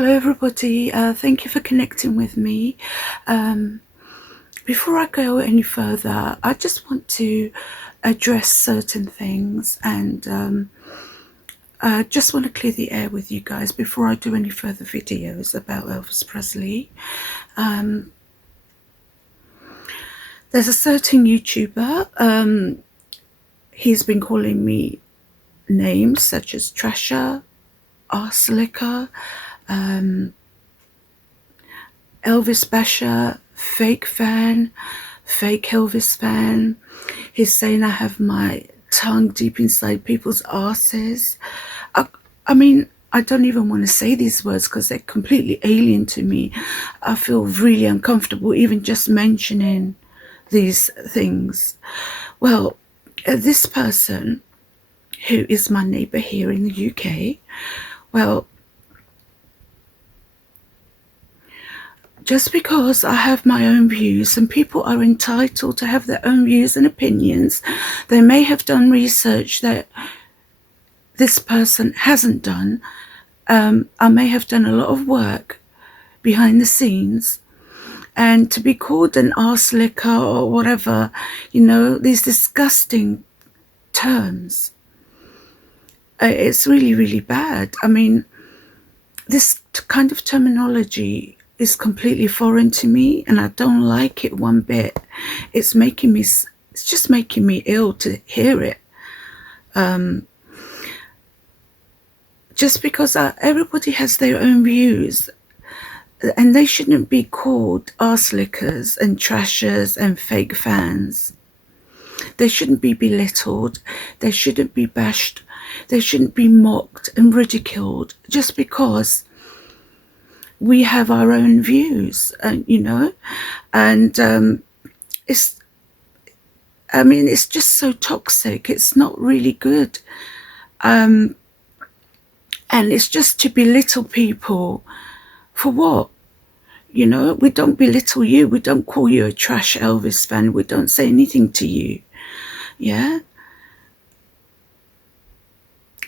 Hello everybody, thank you for connecting with me. Before I go any further, I just want to address certain things and just want to clear the air with you guys before I do any further videos about Elvis Presley. There's a certain YouTuber, he's been calling me names such as Trasher, Arse Liquor, Elvis Basher, fake fan, fake Elvis fan. He's saying I have my tongue deep inside people's arses. I mean, I don't even want to say these words because they're completely alien to me. I feel really uncomfortable even just mentioning these things. Well, this person who is my neighbour here in the UK, well, just because I have my own views and people are entitled to have their own views and opinions, they may have done research that this person hasn't done. I may have done a lot of work behind the scenes, and to be called an arse licker or whatever, you know, these disgusting terms, it's really, really bad. I mean, this kind of terminology is completely foreign to me and I don't like it one bit. It's just making me ill to hear it. Just because everybody has their own views and they shouldn't be called arse lickers and trashers and fake fans. They shouldn't be belittled. They shouldn't be bashed. They shouldn't be mocked and ridiculed just because we have our own views, you know, and it's just so toxic. It's not really good, and it's just to belittle people for what? You know, we don't belittle you. We don't call you a trash Elvis fan. We don't say anything to you. Yeah.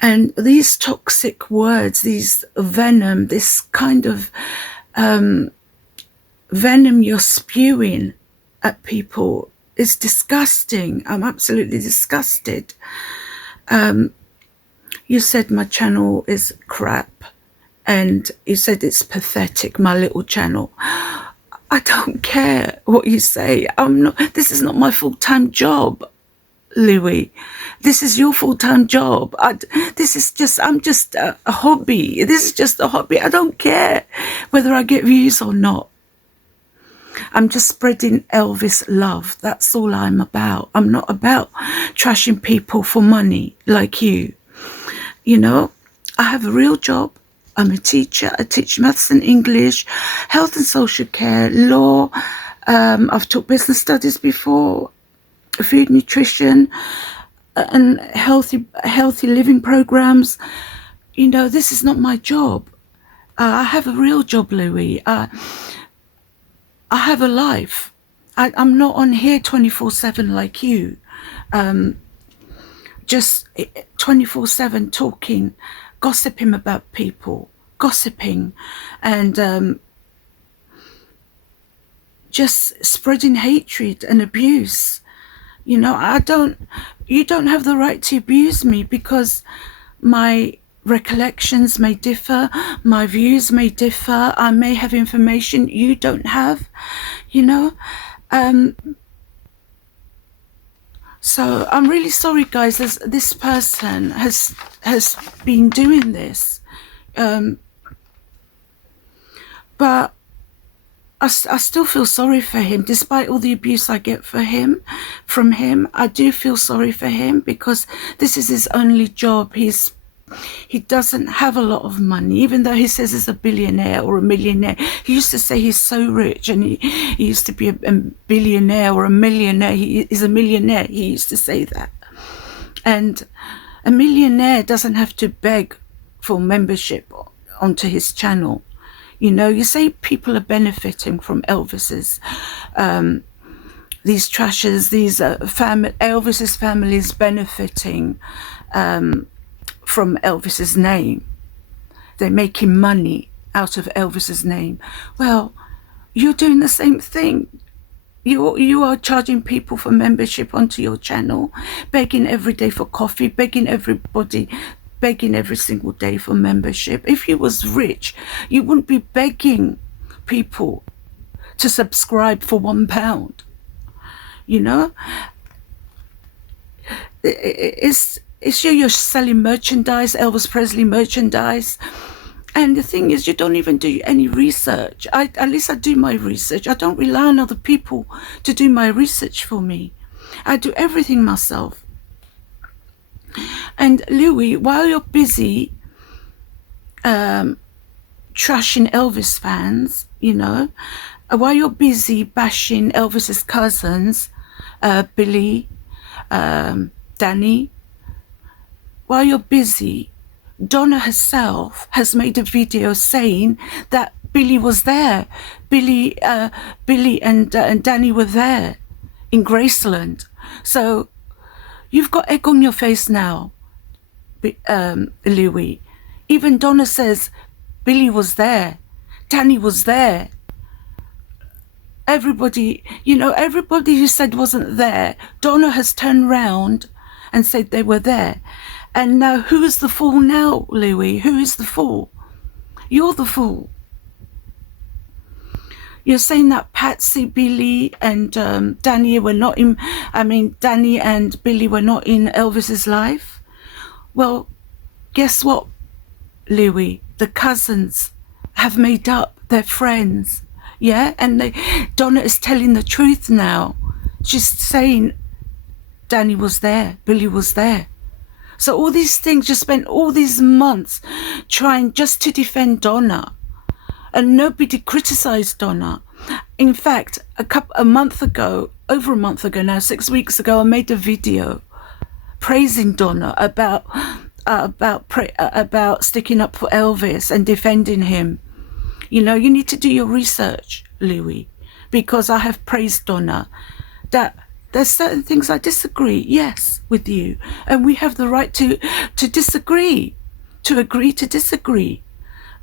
And these toxic words, these venom, this kind of venom you're spewing at people is disgusting. I'm absolutely disgusted. You said my channel is crap and you said it's pathetic, my little channel. I don't care what you say. This is not my full-time job, Louis. This is your full-time job. I'm just a hobby. This is just a hobby. I don't care whether I get views or not. I'm just spreading Elvis love. That's all I'm about. I'm not about trashing people for money like you. You know, I have a real job. I'm a teacher. I teach maths and English, health and social care, law. I've taught business studies before, food nutrition and healthy living programs. You know, this is not my job. I have a real job, Louis. I have a life. I'm not on here 24/7 like you, just 24/7 talking, gossiping about people, gossiping and just spreading hatred and abuse. You know, you don't have the right to abuse me because my recollections may differ, my views may differ, I may have information you don't have, you know. So I'm really sorry, guys. This person has been doing this, but I still feel sorry for him, despite all the abuse I get from him. I do feel sorry for him because this is his only job. He doesn't have a lot of money, even though he says he's a billionaire or a millionaire. He used to say he's so rich and he used to be a billionaire or a millionaire. He is a millionaire. He used to say that. And a millionaire doesn't have to beg for membership onto his channel. You know, you say people are benefiting from Elvis's, these trashers, these Elvis's family is benefiting from Elvis's name. They're making money out of Elvis's name. Well, you're doing the same thing. You are charging people for membership onto your channel, begging every day for coffee, begging everybody, begging every single day for membership. If you was rich, you wouldn't be begging people to subscribe for £1. You know, it's you're selling merchandise, Elvis Presley merchandise. And the thing is, you don't even do any research. At least I do my research. I don't rely on other people to do my research for me. I do everything myself. And Louis, while you're busy trashing Elvis fans, you know, while you're busy bashing Elvis's cousins, Billy, Danny, while you're busy, Donna herself has made a video saying that Billy was there. Billy and Danny were there in Graceland. So you've got egg on your face now, Louis. Even Donna says Billy was there. Danny was there. Everybody, you know, everybody who said wasn't there, Donna has turned round and said they were there. And now, who is the fool now, Louis? Who is the fool? You're the fool. You're saying that Patsy, Billy, and Danny were not in. Danny and Billy were not in Elvis's life. Well, guess what, Louis? The cousins have made up. They're friends, yeah. And Donna is telling the truth now. She's saying Danny was there, Billy was there. So all these things, you spent all these months trying just to defend Donna, and nobody criticized Donna. In fact, over a month ago now, 6 weeks ago, I made a video praising Donna about sticking up for Elvis and defending him. You know, you need to do your research, Louis, because I have praised Donna. That there's certain things I disagree, yes, with you. And we have the right to disagree, to agree to disagree.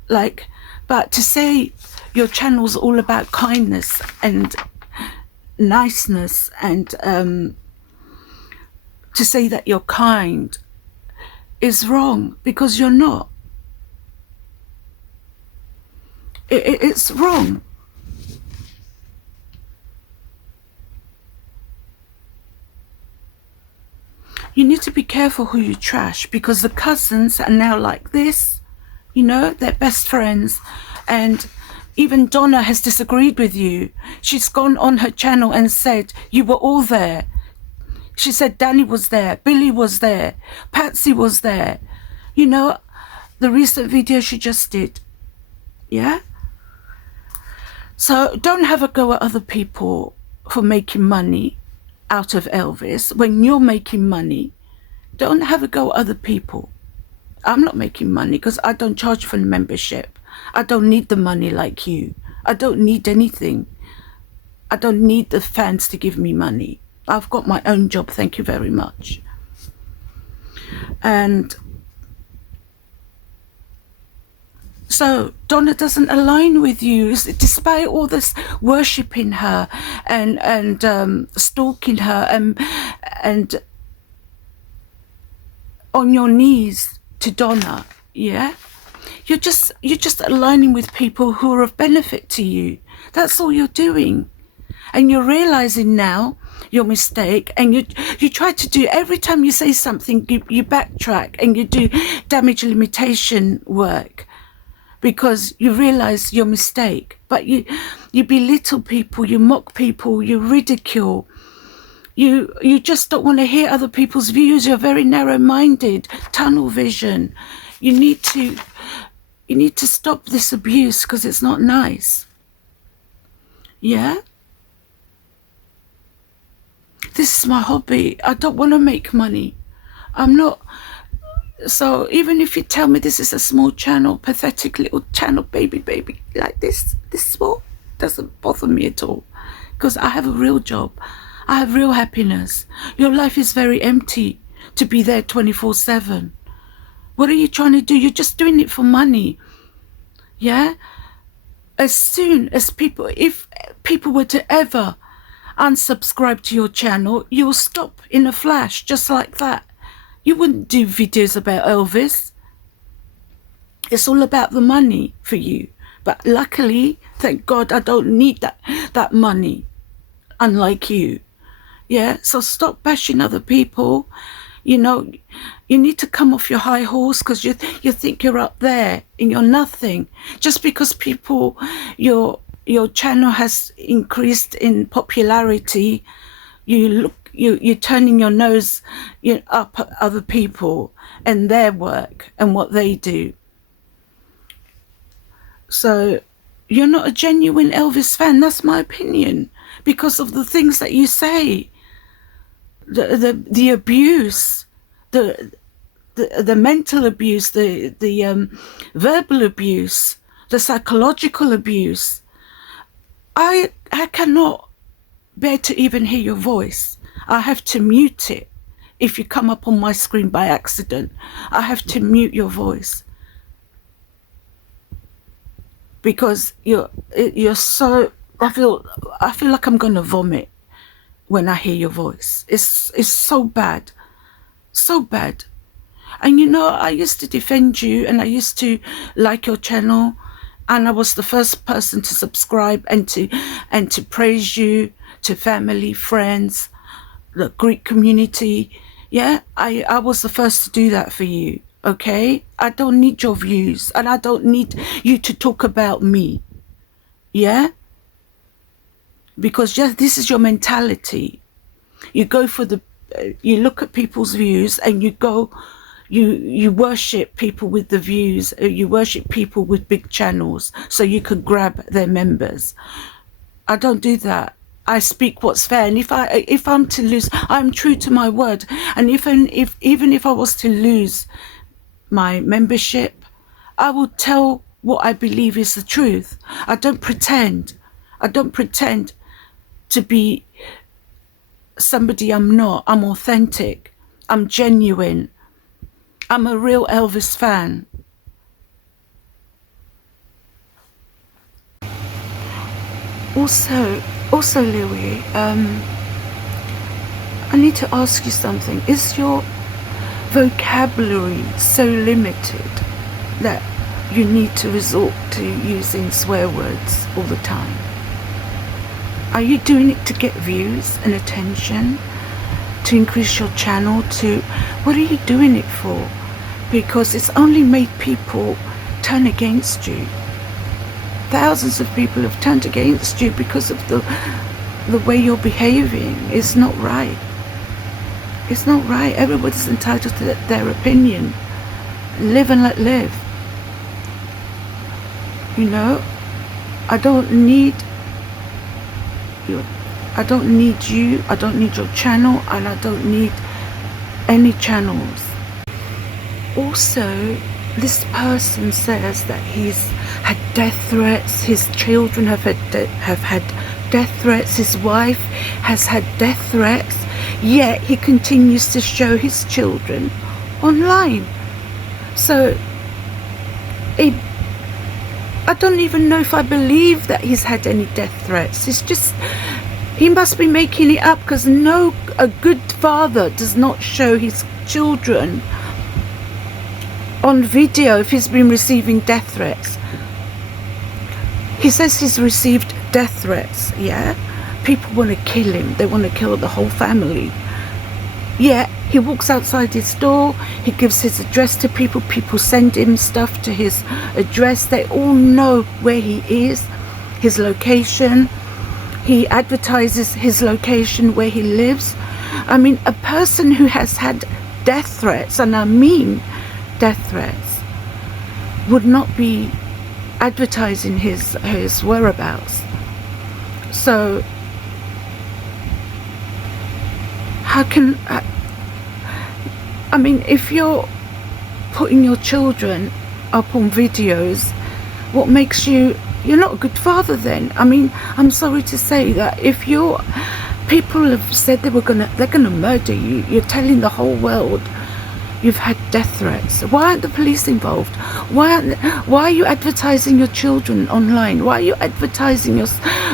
But to say your channel's all about kindness and niceness and to say that you're kind is wrong, because you're not. It's wrong. You need to be careful who you trash, because the cousins are now like this, you know, they're best friends. And even Donna has disagreed with you. She's gone on her channel and said you were all there. She said Danny was there, Billy was there, Patsy was there. You know, the recent video she just did. Yeah? So don't have a go at other people for making money out of Elvis when you're making money. Don't have a go at other people. I'm not making money because I don't charge for membership. I don't need the money like you. I don't need anything. I don't need the fans to give me money. I've got my own job, thank you very much. And so Donna doesn't align with you, despite all this worshipping her and stalking her and on your knees to Donna, yeah? You're just aligning with people who are of benefit to you. That's all you're doing. And you're realizing now your mistake, and you try to do, every time you say something, you backtrack and you do damage limitation work, because you realize your mistake. But you belittle people, you mock people, you ridicule. You just don't want to hear other people's views. You're very narrow-minded, tunnel vision. You need to stop this abuse, because it's not nice. Yeah? This is my hobby. I don't want to make money. I'm not. So even if you tell me this is a small channel, pathetic little channel, baby, like this small, doesn't bother me at all, because I have a real job. I have real happiness. Your life is very empty to be there 24/7. What are you trying to do? You're just doing it for money. Yeah? As soon as if people were to ever unsubscribe to your channel, you'll stop in a flash, just like that. You wouldn't do videos about Elvis. It's all about the money for you. But luckily, thank God, I don't need that money, unlike you. Yeah, so stop bashing other people. You know, you need to come off your high horse because you think you're up there and you're nothing. Just because people, your channel has increased in popularity, you're turning your nose up at other people and their work and what they do. So you're not a genuine Elvis fan. That's my opinion, because of the things that you say, the abuse, the mental abuse, the verbal abuse, the psychological abuse. I cannot bear to even hear your voice. I have to mute it. If you come up on my screen by accident, I have to mute your voice. Because you're so, I feel like I'm gonna vomit when I hear your voice. It's so bad, so bad. And you know, I used to defend you, and I used to like your channel, and I was the first person to subscribe and to praise you to family, friends, the Greek community. Yeah, I was the first to do that for you. Okay, I don't need your views, and I don't need you to talk about me. Yeah, because just this is your mentality. You go for you look at people's views, and you worship people with the views. You worship people with big channels so you can grab their members. I don't do that. I speak what's fair, and if I'm to lose, I'm true to my word. And even if I was to lose my membership, I will tell what I believe is the truth. I don't pretend. I don't pretend to be somebody I'm not. I'm authentic. I'm genuine. I'm a real Elvis fan. Also, Louis, I need to ask you something. Is your vocabulary so limited that you need to resort to using swear words all the time? Are you doing it to get views and attention, to increase your channel? What are you doing it for? Because it's only made people turn against you. Thousands of people have turned against you because of the way you're behaving. It's not right. It's not right. Everybody's entitled to their opinion. Live and let live. You know, I don't need you. I don't need you. I don't need your channel, and I don't need any channels. Also, this person says that he's had death threats. His children have had death threats. His wife has had death threats. Yet he continues to show his children online. So I don't even know if I believe that he's had any death threats. It's just, he must be making it up, because a good father does not show his children on video if he's been receiving death threats. He says he's received death threats, yeah? People want to kill him. They want to kill the whole family. Yeah, he walks outside his door. He gives his address to people. People send him stuff to his address. They all know where he is, his location. He advertises his location, where he lives. I mean, a person who has had death threats, and I mean death threats, would not be advertising his whereabouts. So how can I mean, if you're putting your children up on videos, what makes you're not a good father then? I mean, I'm sorry to say that if people have said they're gonna murder you, you're telling the whole world You've had death threats. Why aren't the police involved? Why are you advertising your children online? Why are you advertising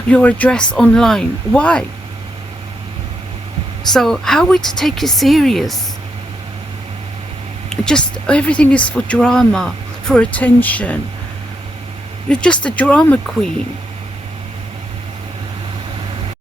your address online? Why? So how are we to take you serious? Just everything is for drama, for attention. You're just a drama queen.